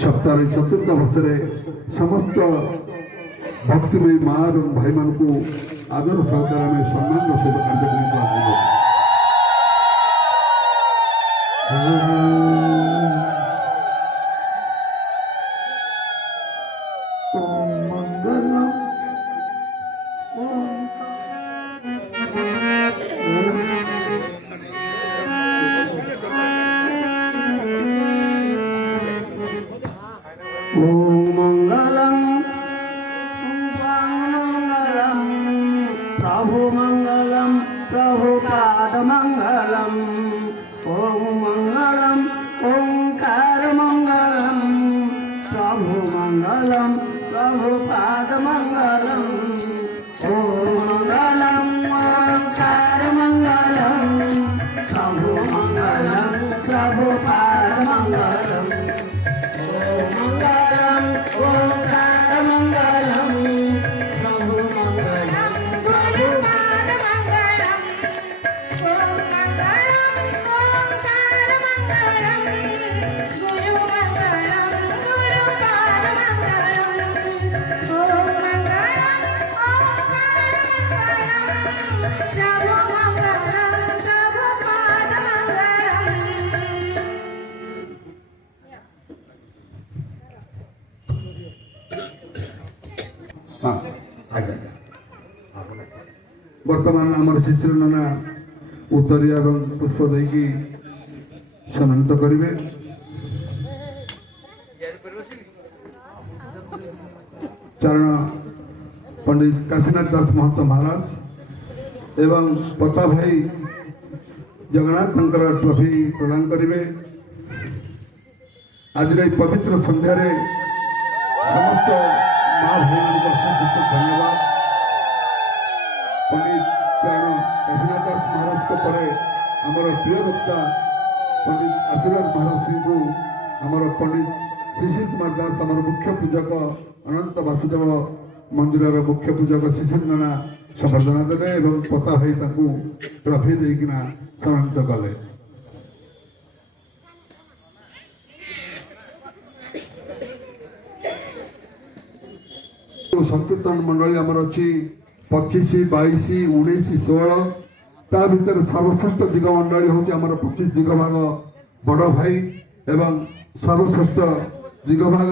सप्ताह चतुर्थ वर्ष समस्त भक्तिमयी माँ और भाई मान को आदर सहकार आम सम्मान सहित कार्यक्रम को आगे प्रभुपाद मंगलम ओम मंगलम ओंकार मंगलम प्रभु मंगलम प्रभुपाद मंगलम ओम मंगलम ओंकार मंगलम प्रभु मंगलम प्रभुपाद मंगलम ओम मंगलम ओंकार मंगलम प्रभु मंगलम प्रभुपाद बर्तमान आम शिशिर नाना उत्तरीय एवं पुष्प देकी सम्मानित करेंगे। चरण पंडित काशीनाथ दास महतो महाराज एवं पता भाई जगन्नाथ शंकर ट्रॉफी प्रदान करेंगे। आज पवित्र संध्यार समस्त माँ भाई धन्यवाद। पंडित चरण काशीनाथ दास महाराज के परे आमर प्रिय वक्ता पंडित आशीर्वाद महाराज सिंह को आमर पंडित शिशिर कुमार दास आमर मुख्य पूजक अनंत वासुदेव मंदिर मुख्य पूजक शिशिर नाना संबर्धना देते और पता भाई ट्रॉफी देकिना सम्मानित कले। संकीर्तन मंडली आमर अच्छी 25, 22, 19, 16 ता भीतर सर्वश्रेष्ठ दिग मंडली हूँ आमर 25 दिग भाग बड़ भाई एवं सर्वश्रेष्ठ दिग भाग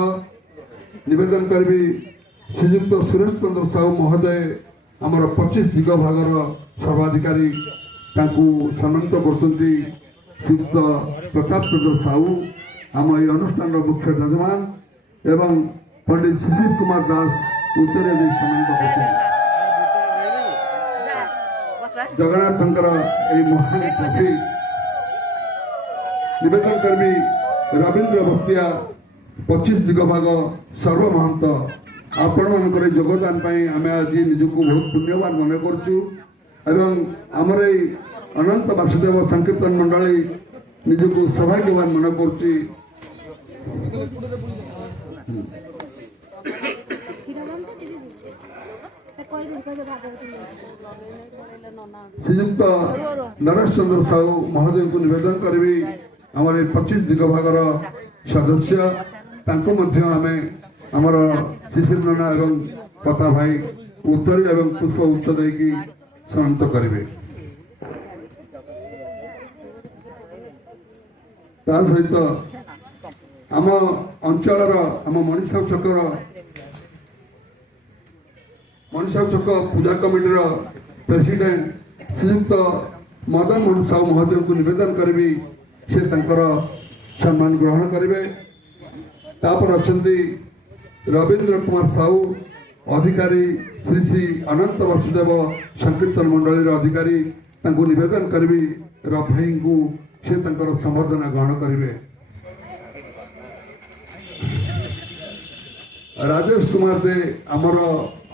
निवेदन करी श्रीजुक्त सुरेश चंद्र साहू महोदय आमर 25 दिग भागर सर्वाधिकारी सम्मानित करते श्रीजुक्त प्रताप चंद्र साहू आम ये अनुष्ठान मुख्य यजमान एवं पंडित शिशिर कुमार दास उत्तरे सम्मानित करते जगन्नाथ शंकर महान ट्रॉफी निवेदन करी रवींद्र बस्तिया 25 दिग भाग सर्व महंत आपण मानकर योगदान आम आज निजक बहुत पुण्यवान मन करमर अनंत वासुदेव संकीर्तन मंडली निजक सौभाग्यवान मन कर श्रीजुक्त नरेश चंद्र साहू महोदय को निवेदन करी आमर 25 दिग भागर सदस्य आमर शिशिर नाना एवं पता भाई उत्तरी एवं पुष्प उच्च देकी सम्मानित करेंगे। सहित आम अंचल आम मनीषा छक पूजा कमिटी प्रेसिडेंट श्रीयुक्त मदन मोहन साहू महोदय को निवेदन करी से सम्मान ग्रहण करेंगे। तापर अच्छा रवींद्र कुमार साहू अधिकारी श्री श्री अनंत वासुदेव संकीर्तन मंडली अधिकारी निवेदन करी रफाई को से संबर्धना ग्रहण करेंगे। राजेश कुमार दे आमर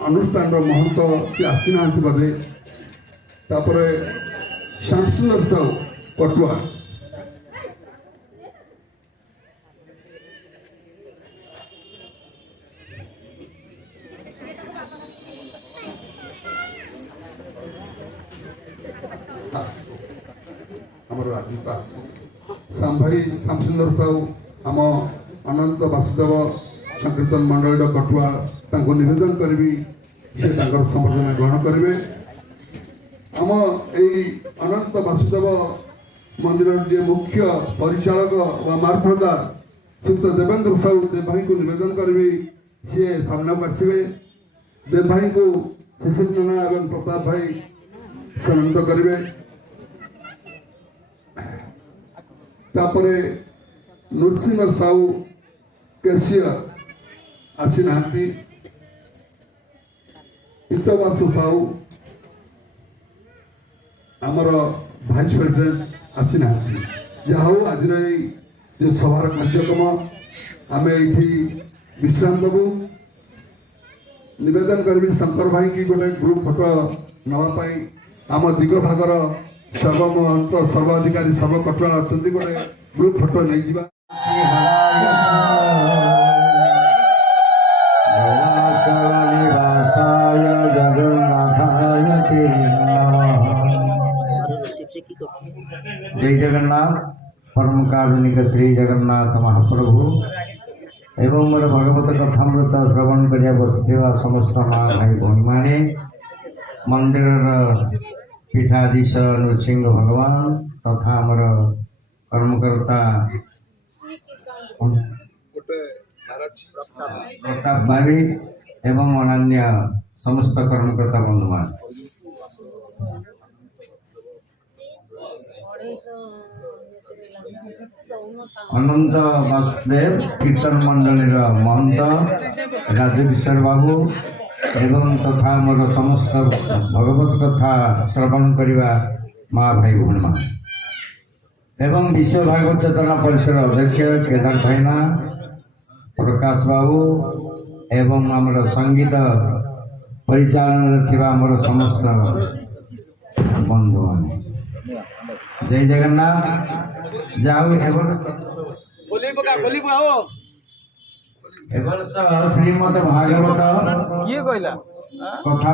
अनुष्ठान महंत सी आसी ना बोधे तापर श्यामसुंदर साहू कटुआ आमर राजनीता भाई श्यामसुंदर साहू आम ଅନନ୍ତ ବାସୁଦେବ ସଂକୀର୍ତ୍ତନ ମଣ୍ଡଳୀର କଟୁଆ ତାଙ୍କୁ ନିବେଦନ କରିବି ସେ ତାଙ୍କର ସମ୍ବର୍ଦ୍ଧନା ଗ୍ରହଣ କରିବେ। ଆମ ଏଇ ଅନନ୍ତ ବାସୁଦେବ ମନ୍ଦିରର ଯିଏ ମୁଖ୍ୟ ପରିଚାଳକ ବା ମାର୍ଫଦାର ଶ୍ରୀଯୁକ୍ତ ଦେବେନ୍ଦ୍ର ସାହୁ ଦେବ ଭାଇଙ୍କୁ ନିବେଦନ କରିବି ସିଏ ସାମ୍ନାକୁ ଆସିବେ। ଦେବ ଭାଇଙ୍କୁ ଶିଶିର ନନା ଏବଂ ପ୍ରତାପ ଭାଇ ସମ୍ମାନିତ କରିବେ। ତାପରେ ନୃସିଂହ ସାହୁ କେସିୟର ଆସିନାହାନ୍ତି। ପିତବାସୁ ସାହୁ ଆମର ଭାଇସ୍ ପ୍ରେସିଡେଣ୍ଟ ଆସିନାହାନ୍ତି। ଯାହା ହଉ ଆଜିର ଏଇ ଯେ ସଭାର କାର୍ଯ୍ୟକ୍ରମ ଆମେ ଏଇଠି ବିଶ୍ରାମ ଦେବୁ। ନିବେଦନ କରିବି ଶଙ୍କର ଭାଇକି ଗୋଟେ ଗ୍ରୁପ ଫଟୋ ନେବା ପାଇଁ। ଆମ ଦିଗ ଭାଗର ସର୍ବମହନ୍ତ ସର୍ବାଧିକାରୀ ସର୍ବକଟୁଆ ଅଛନ୍ତି, ଗୋଟେ ଗ୍ରୁପ ଫଟୋ ନେଇଯିବା। जय जगन्नाथ परम कारुणिक श्री जगन्नाथ महाप्रभु एवं मोर भगवत कथामृत श्रवण करिया बसुवा समस्त माँ भाई भौणी माने मंदिर पीठाधीश नृसिंह भगवान तथा आमर कर्मकर्ता प्रताप भाई एवं अन्य समस्त कर्मकर्ता बंधुमान अनंत वासुदेव कीर्तन मंडलीर महंत राजकिशोर बाबू एवं तथा मोर समस्त भगवत कथा श्रवण करवा माँ भाई भौणी मान एवं विश्व भागवत चेतना परिसर अध्यक्ष केदार भाईना प्रकाश बाबू एवं आमर संगीत परिचालन आमर समस्त बंधु माने जय जगन्नाथ जाऊ श्रीमद भागवत किए कहला कथा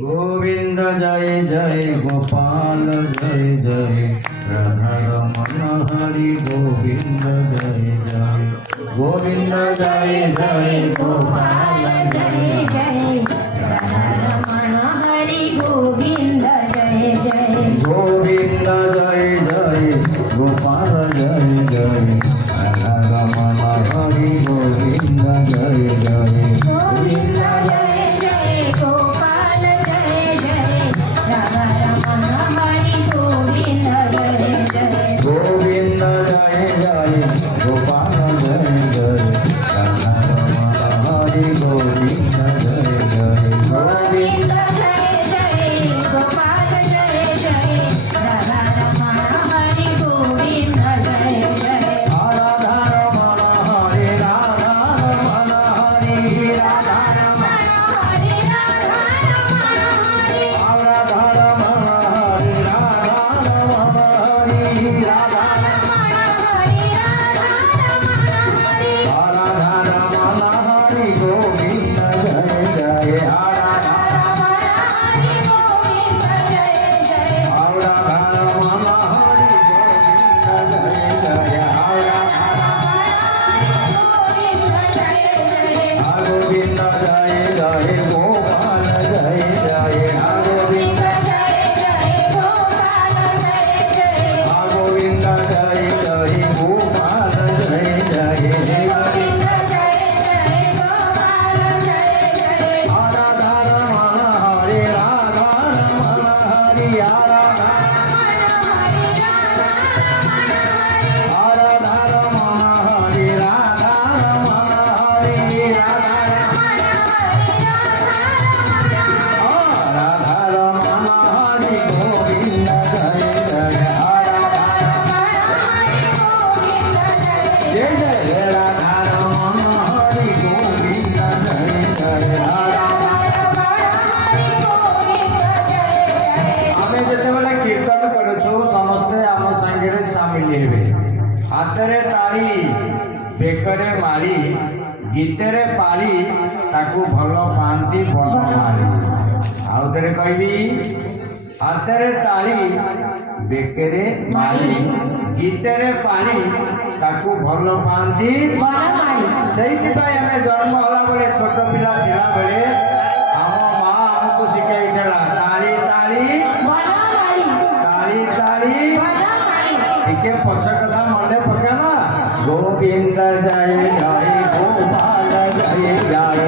गोविंद जय जय गोपाल जय जय राधा रमण हरि गोविंद जय जय गोविंद जय जय गोपाल जय जय राधा रमण हरि गोविंद जय जय गोविंद जय जय गोपाल जय जय राधा रमण हरि गोविंद जय जय गोविंद जय जय गोपाल जय जय राधा रमण हरि गोविंद जय जय गोविंद जय जय गोपाल जय जय राधा रमण हरि गोविंद जय जय गोविंद जय जय गोपाल जय जय राधा रमण हरि गोविंद ହାତରେ ତାଳି ବେକରେ ମାଳି ଗୀତରେ ପାଳି ତାକୁ ଭଲ ପାଆନ୍ତି ବନମାଳି। ଆଉ ଥରେ କହିବି, ହାତରେ ତାଳି ବେକରେ ମାଳି ଗୀତରେ ପାଳି ତାକୁ ଭଲ ପାଆନ୍ତି। ସେଇଥିପାଇଁ ଆମେ ଜନ୍ମ ହେଲା ବେଳେ ଛୋଟ ପିଲା ଥିଲା ବେଳେ ଆମ ମା ଆମକୁ ଶିଖେଇଥିଲା ତାଳି ତାଳି ତାଳି ତାଳି। ଟିକେ ପଛ କଥା ମନେ ପକାନା। ଗୋବିନ୍ଦ ଜୟ ଜୟ ଗୋପାଳ ଜୟ ଜୟ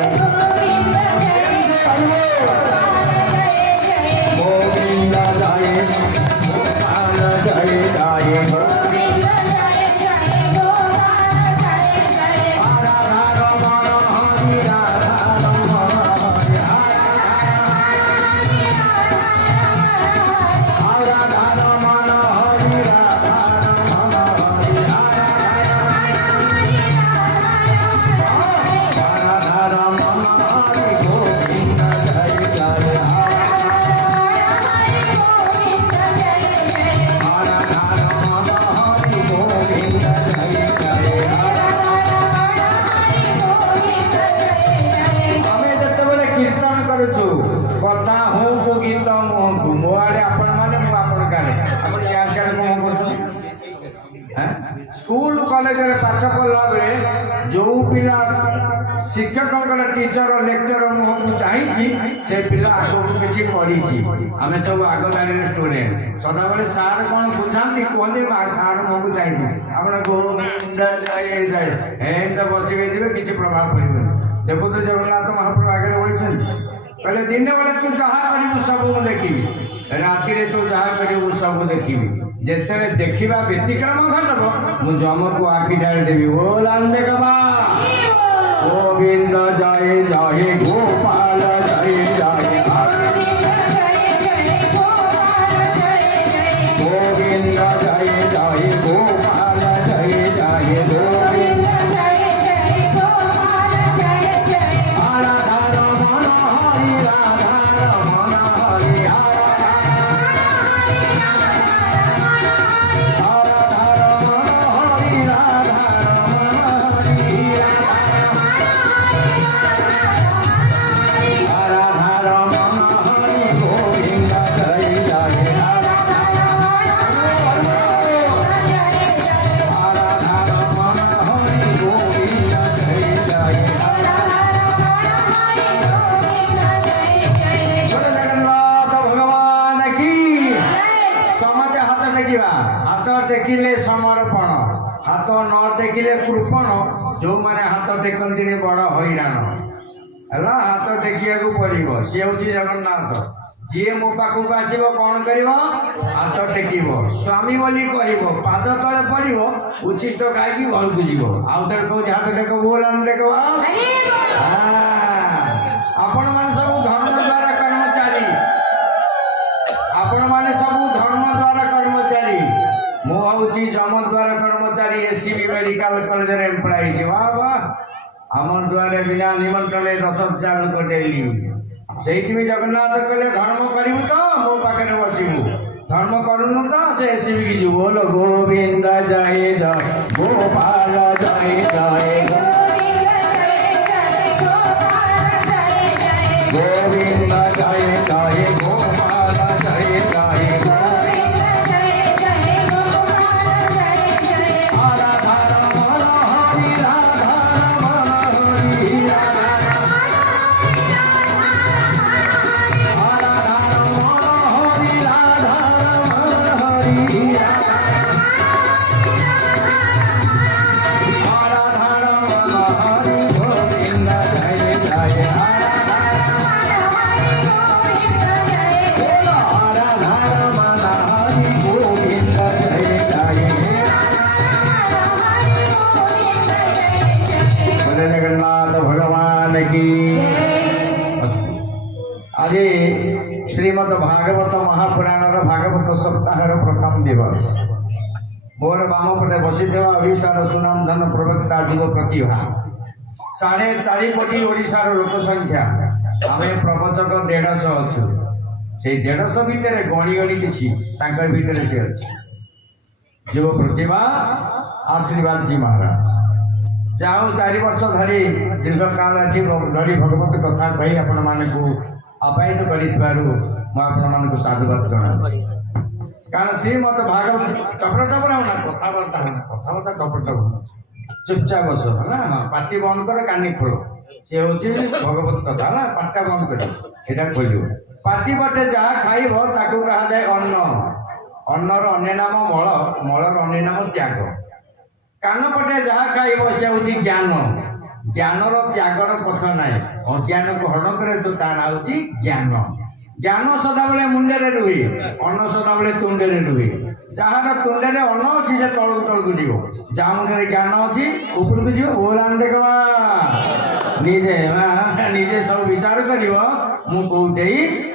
ଗୋବିନ୍ଦ ଜୟ ଗୋପାଳ ଜୟ ଜୟ କଥା ହଉ ଗୀତ ମୁହଁକୁ ମୋ ଆଡେ ଆପଣ ମାନେ ମୁଁ ଆପଣଙ୍କ ଆଡେ ଆପଣ ଇଆଡେ ସିଆଡେ କଣ କରୁଛନ୍ତି? ସ୍କୁଲ କଲେଜରେ ପାଠ ପଢିଲା ବେଳେ ଯୋଉ ପିଲା ଶିକ୍ଷକଙ୍କର ଟିଚର ଲେକ୍ଚର ମୁହଁକୁ ଚାହିଁଛି ସେ ପିଲା ଆଗକୁ କିଛି ପଢିଛି। ଆମେ ସବୁ ଆଗ ଧାଡ଼ିରେ ଷ୍ଟୁଡେଣ୍ଟ ସଦାବେଳେ ସାର୍ କଣ ବୁଝାନ୍ତି କୁହନ୍ତି ସାର୍ ମୁହଁକୁ ଚାହିଁଛି ଆପଣ ଏମିତି ବସିବେ ଯିବେ କିଛି ପ୍ରଭାବ ପଡିବନି। ଦେଖନ୍ତୁ ଜଗନ୍ନାଥ ମହାପ୍ରଭୁ ଆଗରେ ବସିଛନ୍ତି କହିଲେ ଦିନ ବେଳେ ତୁ ଯାହା କରିବୁ ସବୁ ମୁଁ ଦେଖିବି, ରାତିରେ ତୁ ଯାହା କରିବୁ ସବୁ ଦେଖିବି। ଯେତେବେଳେ ଦେଖିବା ବ୍ୟତିକ୍ରମ ଘଟବ ମୁଁ ଯମକୁ ଆଖି ଢାଳି ଦେବି। ଓ ଲାଣ୍ଡେ କବା ଗୋବିନ୍ଦ ଜୟ ଜୟ ଗୋପାଳ ଜୟ ଜୟ ଗୋବିନ୍ଦ ଜୟ ଜୟ ଗୋପାଳ ଜୟ ଜୟ ଗୋବିନ୍ଦ ହାତ ଟେକିଲେ ସମର୍ପଣ, ହାତ ନ ଟେକିଲେ କୃପଣ। ଯୋଉମାନେ ହାତ ଟେକନ୍ତିନି ବଡ ହଇରାଣ ହେଲା। ହାତ ଟେକିବାକୁ ପଡିବ, ସିଏ ହଉଛି ଜଗନ୍ନାଥ। ଯିଏ ମୋ ପାଖକୁ ଆସିବ କଣ କରିବ? ହାତ ଟେକିବ, ସ୍ୱାମୀ ବୋଲି କହିବ, ପାଦ ତଳେ ପଡିବ, ଉଚ୍ଚିଷ୍ଟ ଖାଇକି ଘରକୁ ଯିବ। ଆଉ ଥରେ କହୁଛି ହାତ ଟେକ ବୋଲାନ ଦେଖ। ଆପଣ ମାନେ ସବୁ ଧର୍ମ ଦ୍ୱାରା କର୍ମଚାରୀ, ଆପଣ ମାନେ ସବୁ ଧର୍ମ ଦ୍ୱାରା କର୍ମଚାରୀ। ମୁଁ ହଉଛି ଯମ ଦ୍ୱାରା କର୍ମଚାରୀ, ଏସିବି ମେଡିକାଲ କଲେଜରେ ଏମ୍ପ୍ଲୟି। ବାବା ଆମ ଦ୍ୱାରା ବିନା ନିମନ୍ତ୍ରଣରେ 10,000 ଲୋକ ଡେଲି। ସେଇଥିପାଇଁ ଜଗନ୍ନାଥ କହିଲେ ଧର୍ମ କରିବୁ ତ ମୋ ପାଖରେ ବସିବୁ, ଧର୍ମ କରୁନୁ ତ ସେ ଏସିବି କି ଯିବୁ। ବୋଲ ଗୋବିନ୍ଦ ଜୟ ଜୟ ଗୋପାଳ ଜୟ ଜୟ ଗୋବିନ୍ଦ ଜୟ ଜୟ ଗୋପାଳ ଜୟ ଜୟ जगन्नाथ भगवान की। आज श्रीमद भागवत महापुराण भागवत सप्ताह प्रथम दिवस। मोर बामपटे बसी ओडिशार सुनाम धन प्रवक्ता दिव प्रतिभा 4.5 कोटी ओडिशार लोक संख्या आम प्रवचक 150 अच्छु। से 150 भितर गणी गणी किसी भितर से अच्छी जीव प्रतिभा आशीर्वाद जी महाराज जाऊ 4 वर्ष धरी दीर्घ काल एठी धरी भगवत कथा कही आपण मानकु अपायित करिथवारु म आपण मानकु साधुवाद जणाउछि कारण श्रीमद भागवत टपर टपर होना कथाबार्ता टपर टपर चुपचाप बस है ना पार्टी बंद कर कानी खोल सी हूँ भगवत कथा है पार्टा बंद कर यहाँ खोल पार्टी पटे जहाँ खाइब ताकू कहा जाए अन्न अन्नर अन्य नाम मल मलर अन्य नाम त्याग कान पटे जहाँ खाइब से हूँ ज्ञान ज्ञानर त्यागर कथा ना अज्ञान को हरण करे तो तार हूँ ज्ञान ज्ञान सदाबले मुंडे रुहे अन्न सदाबले तुंडे रुहे जार तुंडे अन्न अच्छी से तल तलू जीव जहाँ मुंडे ज्ञान अच्छी ऊपर को जीव बोलान देखा निजे निजे सब विचार कर मुझे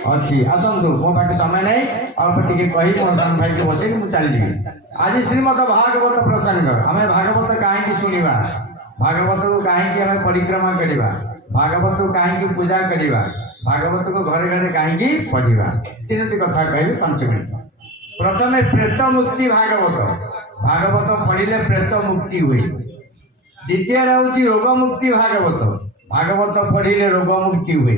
अच्छी आसतु मो पाखे समय नहीं अल्प टे कही मो सान भाई को बस मुझे चली आज श्रीमद भागवत प्रसंग आम भागवत कहीं शुणा भागवत को कहीं आम परिक्रमा करवा भागवत को कहीं पूजा करवा भागवत को घरे घरे कहीं पढ़ा 3टी कथा कह 5 मिनट प्रथम प्रेत मुक्ति भागवत भागवत पढ़िले प्रेत मुक्ति हुए द्वितीय हूँ रोग मुक्ति भागवत भागवत पढ़िले रोग मुक्ति हुए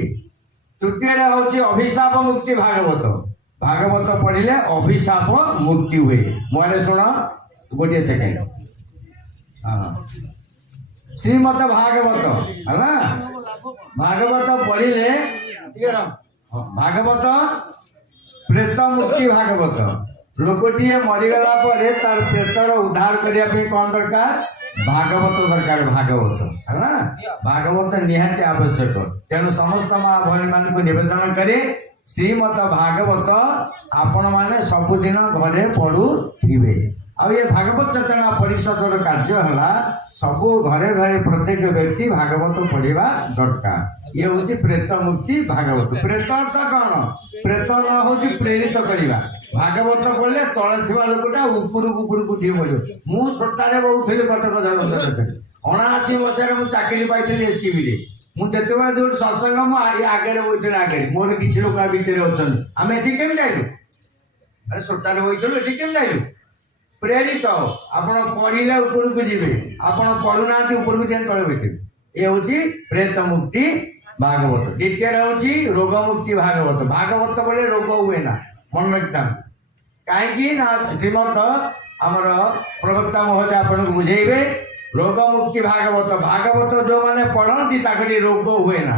तृतीय हूँ अभिशाप मुक्ति भागवत भागवत पढ़िले अभिशाप मुक्ति हुए मोरे शुण गोटे सेकेंड हाँ श्रीमद भागवत है भागवत पढ़िले भागवत प्रेत मुक्ति भागवत लोकटी मरीगला तार प्रेतर उद्धार करने कौन दरकार भागवत दरकार भागवत है ना भागवत निहाती आवश्यक तेणु समस्त माँ भौणी मान को निवेदन करे श्रीमद भागवत आपण मैंने सबुदिन घरे पढ़ुवे आ ये भागवत चेतना परिषद कार्य है सबू घरे घरे प्रत्येक व्यक्ति भागवत पढ़ा दरकार ये हूँ प्रेत मुक्ति भागवत प्रेत अर्थ कौन प्रेत न हूँ प्रेरित करवा भागवत बोले तले थी लोकटा उपरकू ढी पड़ो मुझे सोटारे बहुली कटक जगत 79 मसीह मुझे चाकरी पाई एससीबी मुझे जो सत्संग मुझे आगे बोलते आगे मोर किसी लोक भितर अच्छा आम ये केमी जाइलु अरे सोटारे बोलू ये केमी जाइलु प्रेरित आप पढ़िले उपरकू जी आप पढ़ुना उपरकू जाए तले बैठे ये हूँ प्रेत मुक्ति भागवत द्वितीय हूँ रोग मुक्ति भागवत भागवत बोले रोग हुए ना मन रखता कहीं श्रीमद आमर प्रवक्ता महोदय आपन को बुझेबे रोग मुक्ति भागवत भागवत जो मैंने पढ़ती ताकि रोग हुए ना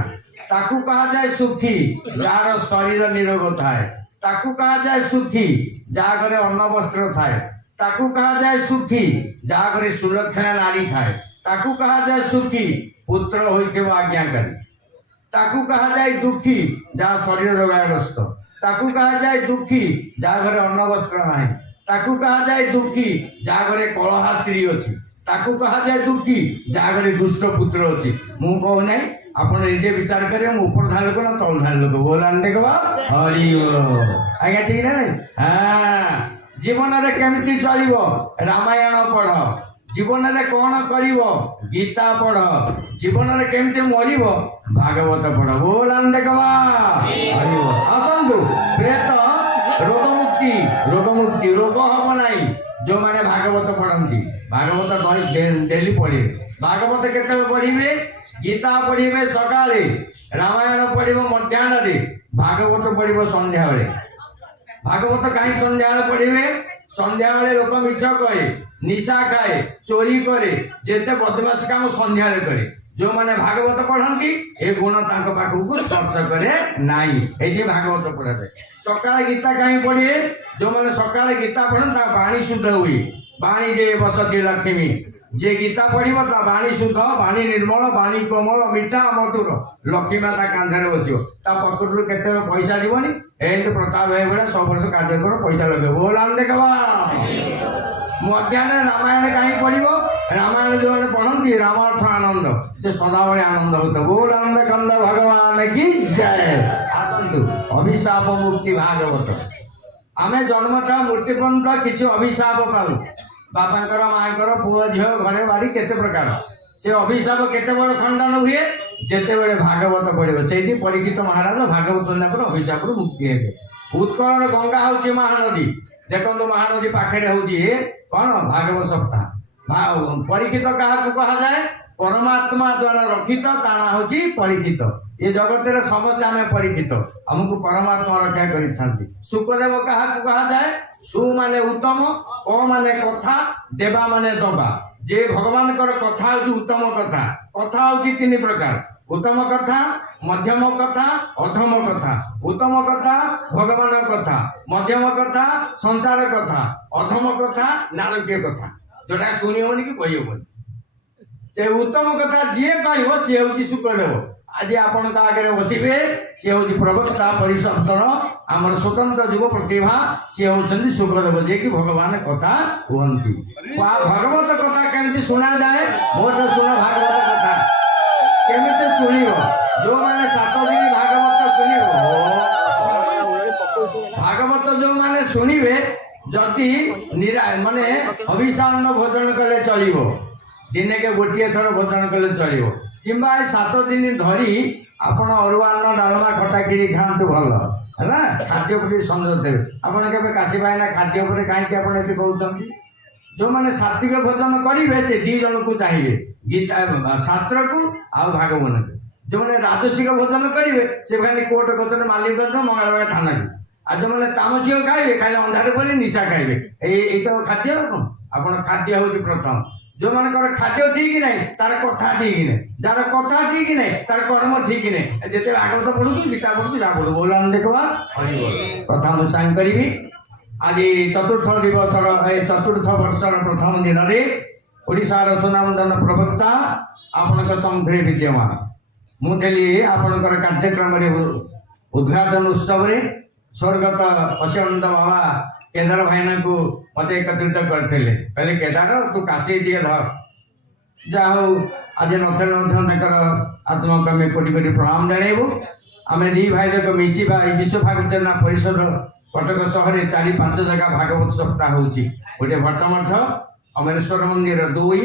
ताकू कहा जाए सुखी जार शरीर निरोग थाए ताकू कहा जाए सुखी जहाँ घरे अन्न वस्त्र थाए ताकू कहा जाए सुखी जहाँ घरे सुलक्षणा नारी थाए ताकू कहा जाए सुखी पुत्र होइथिबो आज्ञाकारी ताकू कहा जाए दुखी जहाँ शरीर रोगाग्रस्त ताकू कहा जाए दुखी जहाँ घरे अन्न वस्त्र ना ताकू कहा जाए दुखी जहाँ घरे कलहा स्त्री अच्छी ताकू कहा जाए दुखी जहाँ घरे दुष्ट पुत्र अच्छी मु कहू ना आप निजे विचार करें ऊपर धार लोक ना तल धार लोक बोला देखा हरि आज्ञा ठीक ना हाँ जीवन में केमती चलो रामायण पढ़ जीवन में कौन कर गीता पढ़ जीवन में केमती मर भागवत पढ़ बोला देखा आसतु प्रेत रोग मुक्ति रोग हम ना जो मैंने भागवत पढ़ती भागवत डेली पढ़े भागवत केत पढ़े गीता पढ़े सका रामायण पढ़ मध्याह्न भागवत पढ़ संध्या बेले भागवत कहीं संध्या पढ़े संध्या बेले लोक मिछ कहे निशा खाए चोरी करे जेते बदमाश काम संध्या करे जो मैंने भागवत पढ़ती ए गुण पाखक स्पर्श करे नाई ये भागवत पढ़ा जाए सका गीता कहीं पढ़े जो मैंने सका गीता पढ़े वाणी शुद्ध हुई वाणी जे बसती लक्ष्मी जे गीता पढ़ वाणी शुद्ध वाणी निर्मल वाणी कोमल मीठा मधुर लक्ष्मी माता कांधे बस पकेट केते पैसा जीवनी एमती प्रताप भाई भाई सब वर्ष कार्यक्रम पैसा लगे बोला देखा मध्याह्न रामायण कहीं पढ़ो रामायण जो मैंने पढ़ती रामार्थ आनंद से सदाबले आनंद होता बोल आनंद कंद भगवान की जय आसतु अभिशाप मुक्ति भागवत आम जन्मटा मृत्यु पर्यंत किसी अभिशाप पाऊ बापांकर माँकर पुओ झील घरे बारी केते प्रकार से अभिशाप केते बड़ खंडन हुए जेते बेले भागवत पढ़े से परीक्षित महाराज भागवत सरिला पर अभिशाप मुक्ति हे उत्कल गंगा हूँ महानदी देखो महानदी पाखे हूँ कौन भागवत सप्ताह পরীক্ষিত কাহাକୁ କୁହାଯାଏ? ପରମାତ୍ମା ଦ୍ୱାରା ରକ୍ଷିତ ତାଣା ହଉଛି ପରୀକ୍ଷିତ। ଏ ଜଗତରେ ସମସ୍ତେ ଆମେ ପରୀକ୍ଷିତ, ଆମକୁ ପରମାତ୍ମା ରକ୍ଷା କରିଛନ୍ତି। ସୁଖଦେବ କାହାକୁ କୁହାଯାଏ? ସୁ ମାନେ ଉତ୍ତମ, ଅ ମାନେ କଥା, ଦେବା ମାନେ ଦବା। ଯେ ଭଗବାନଙ୍କର କଥା ହଉଛି ଉତ୍ତମ କଥା। କଥା ହଉଛି ତିନି ପ୍ରକାର: ଉତ୍ତମ କଥା, ମଧ୍ୟମ କଥା, ଅଧମ କଥା। ଉତ୍ତମ କଥା ଭଗବାନ କଥା, ମଧ୍ୟମ କଥା ସଂସାର କଥା, ଅଧମ କଥା ନାରକୀୟ କଥା, ଯୋଉଟା ଶୁଣି ହବନି କି କହି ହବନି। ସେ ଉତ୍ତମ କଥା ଯିଏ କହିବ ସିଏ ହଉଛି ସୁଖଦେବ। ଆଜି ଆପଣଙ୍କ ଆଗରେ ବସିବେ, ସିଏ ହଉଛି ପ୍ରବକ୍ତା ପରିଷଦର ଆମର ସ୍ୱତନ୍ତ୍ର ଯୁବ ପ୍ରତିଭା, ସିଏ ହଉଛନ୍ତି ସୁଖଦେବ, ଯିଏକି ଭଗବାନ କଥା କୁହନ୍ତି। ଭାଗବତ କଥା କେମିତି ଶୁଣାଯାଏ? ମୋର ଶୁଣ ଭାଗବତ କଥା କେମିତି ଶୁଣିବ? ଯୋଉମାନେ 7 ଦିନ ଭାଗବତ ଶୁଣିବ, ଭାଗବତ ଯୋଉମାନେ ଶୁଣିବେ, ଯଦି ମାନେ ଅଭିସାରଣ ଭୋଜନ କଲେ ଚଳିବ, ଦିନେକେ ଗୋଟିଏ ଥର ଭୋଜନ କଲେ ଚଳିବ, କିମ୍ବା ଏ 7 ଦିନ ଧରି ଆପଣ ଅରୁଆ ଅନ୍ନ, ଡାଲମା, ଖଟା, କ୍ଷୀରି ଖାଆନ୍ତୁ, ଭଲ ହେଲା। ଖାଦ୍ୟ ପ୍ରତି ସଂଯୋଗ ଦେବେ। ଆପଣ କେବେ କାଶୀ ଭାଇନା ଖାଦ୍ୟ ଉପରେ କାହିଁକି ଆପଣ ଏଠି କହୁଛନ୍ତି? ଯୋଉମାନେ ସାତ୍ବିକ ଭୋଜନ କରିବେ ସେ 2 ଜଣଙ୍କୁ ଚାହିଁବେ, ଗୀତା ଶାସ୍ତ୍ରକୁ ଆଉ ଭାଗବତକୁ। ଯୋଉମାନେ ରାଜସିକ ଭୋଜନ କରିବେ ସେ ଖାଲି କୋର୍ଟ କଚେରୀ, ମାଲିକ, ମଙ୍ଗଳବାର ଥାନାକୁ। ଆଉ ଯୋଉମାନେ ତାମସିକ ଖାଇବେ, ଖାଲି ଅନ୍ଧାରେ ପଡ଼ି ନିଶା ଖାଇବେ। ଏଇତ ଖାଦ୍ୟ। ଆପଣ ଖାଦ୍ୟ ହଉଛି ପ୍ରଥମ। ଯୋଉମାନଙ୍କର ଖାଦ୍ୟ ଠିକ ନାହିଁ, ତାର କଥା ଠିକ ନାହିଁ। ଯାହାର କଥା ଠିକ ନାହିଁ, ତାର କର୍ମ ଠିକ ନାହିଁ। ଯେତେ ଭାଗବତ ପଢୁଛୁ, ଗୀତା ପଢୁଛୁ, ଯାହା ପଢୁ ବୋଲ ଦେଖିବା କଥା ମୁଁ ସାଙ୍ଗ କରିବି। ଆଜି ଚତୁର୍ଥ ବର୍ଷର ପ୍ରଥମ ଦିନରେ ଓଡ଼ିଶାର ସୁନାମଧନ୍ୟ ପ୍ରବକ୍ତା ଆପଣଙ୍କ ସମ୍ମୁଖରେ ବିଦ୍ୟମାନ। ମୁଁ ଥିଲି ଆପଣଙ୍କର କାର୍ଯ୍ୟକ୍ରମରେ ଉଦ୍ଘାଟନ ଉତ୍ସବରେ। ସ୍ୱର୍ଗତ ଅଶିଆନନ୍ଦ ବାବା କେଦାର ଭାଇନାଙ୍କୁ ମତେ ଏକତ୍ରିତ କରିଥିଲେ। କହିଲେ କେଦାର ତୁ କାଶୀ ଟିକେ ଧର। ଯାହା ହଉ ଆଜି ନଥିଲେ ମଧ୍ୟ ତାଙ୍କର ଆତ୍ମାକୁ ଆମେ କୋଟି କୋଟି ପ୍ରଣାମ ଜଣାଇବୁ। ଆମେ 2 ଭାଇ ଯାକ ମିଶିବା ଏଇ ବିଶ୍ୱ ଭାଗବତ ପରିଷଦ କଟକ ସହରରେ 4-5 ଜାଗା ଭାଗବତ ସପ୍ତାହ ହଉଛି। ଗୋଟେ ଭଟ୍ଟମଠ, ଅମରେଶ୍ୱର ମନ୍ଦିର 2,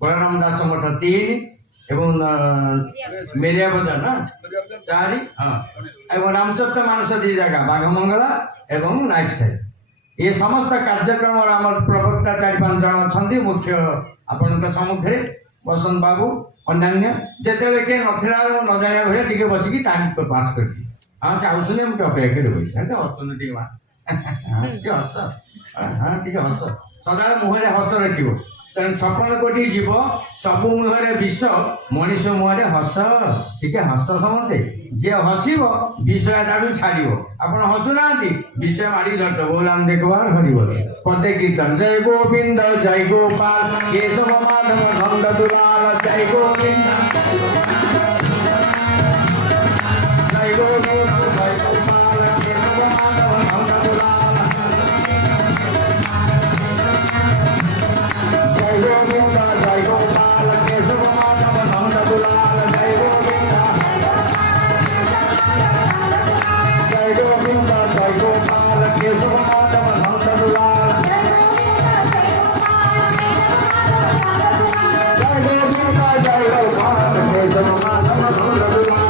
ବଳରାମ ଦାସ ମଠ 3 ଏବଂ ମେରିଆ ବଜାର 4, ଏବଂ ରାମଚରିତ ମାନସ 2 ଜାଗା, ବାଘମଙ୍ଗଳା ଏବଂ ନାୟକ ସାହି। ଏ ସମସ୍ତ କାର୍ଯ୍ୟକ୍ରମର ଆମର ପ୍ରବକ୍ତା 4-5 ଜଣ ଅଛନ୍ତି। ମୁଖ୍ୟ ଆପଣଙ୍କ ସମ୍ମୁଖରେ ବସନ୍ତ ବାବୁ, ଅନ୍ୟାନ୍ୟ ଯେତେବେଳେ କିଏ ନଥିଲା ନ ଜାଣିବା ଭଳିଆ ଟିକେ ବସିକି ଟାଇମ୍ ପାସ୍ କରିଛି। ହଁ ସେ ଆଉଛନ୍ତି, ମୁଁ ଅପେକ୍ଷା କରି ବସିଛି। ହସୁନି ଟିକେ ମା, ଟିକେ ହସ, ଟିକେ ହସ। ସଦାବେଳେ ମୁହଁରେ ହସ ରଖିବ। ତେଣୁ 56 କୋଟି ଜୀବ, ସବୁ ମୁହଁରେ ବିଷ, ମଣିଷ ମୁହଁରେ ହସ। ଟିକେ ହସ ସମସ୍ତେ। ଯିଏ ହସିବ ବିଷୟ ତାଠୁ ଛାଡ଼ିବ। ଆପଣ ହସୁନାହାନ୍ତି, ବିଷୟ ମାଡ଼ିକି ଧରିଦେବ। ବୋଲାମ ଦେଖିବା ହରିବ ପଦେ କୀର୍ତ୍ତନ। ଜୟ ଗୋବିନ୍ଦ ଜୟ ଗୋପାଳ କେଶବ ମାଧବ ନନ୍ଦ ଦୁଲାଲ। ଜୟ ଗୋବିନ୍ଦ ଜୟ ଗୋବିନ୍ଦ ଜୟ ଗୋପାଳ କେଶବ ମାଧବ ନନ୍ଦ ଦୁଲାଲ। জয় গোবিন্দ জয় গোপাল কেশব মাধব নন্দ দুলাল। জয় গোবিন্দ জয় গোবিন্দ জয় গোপাল কেশব মাধব নন্দ দুলাল। জয় গোবিন্দ জয় গোপাল কেশব মাধব নন্দ দুলাল।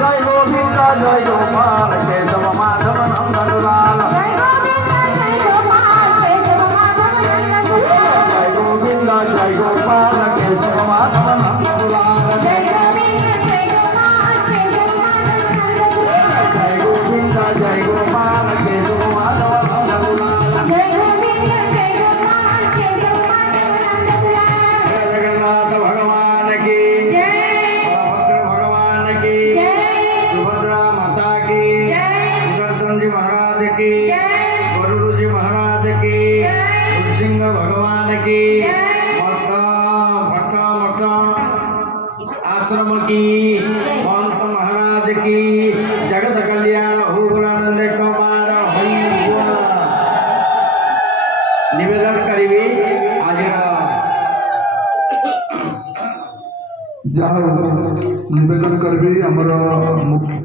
জয় গোবিন্দ জয় গোপাল কেশব মাধব নন্দ দুলাল। জয় গোপাল কেশব মাধব নন্দ দুলাল। জয় গোবিন্দ জয় গোপাল কেশব মাধব নন্দ দুলাল। জগন্নাথ ভগবান কি, বলভদ্র ভগবান কি, সুভদ্রা মাতা কি, সুদर्शन जी महाराज की, गरुड़ जी महाराज की, नृसिंह भगवान की, भट्ट आश्रम की, महंत महाराज की, जगत कल्याण हुबरानंद कुमार निवेदन करी। आज ଯାହା ନିବେଦନ କରିବି ଆମର ମୁଖ୍ୟ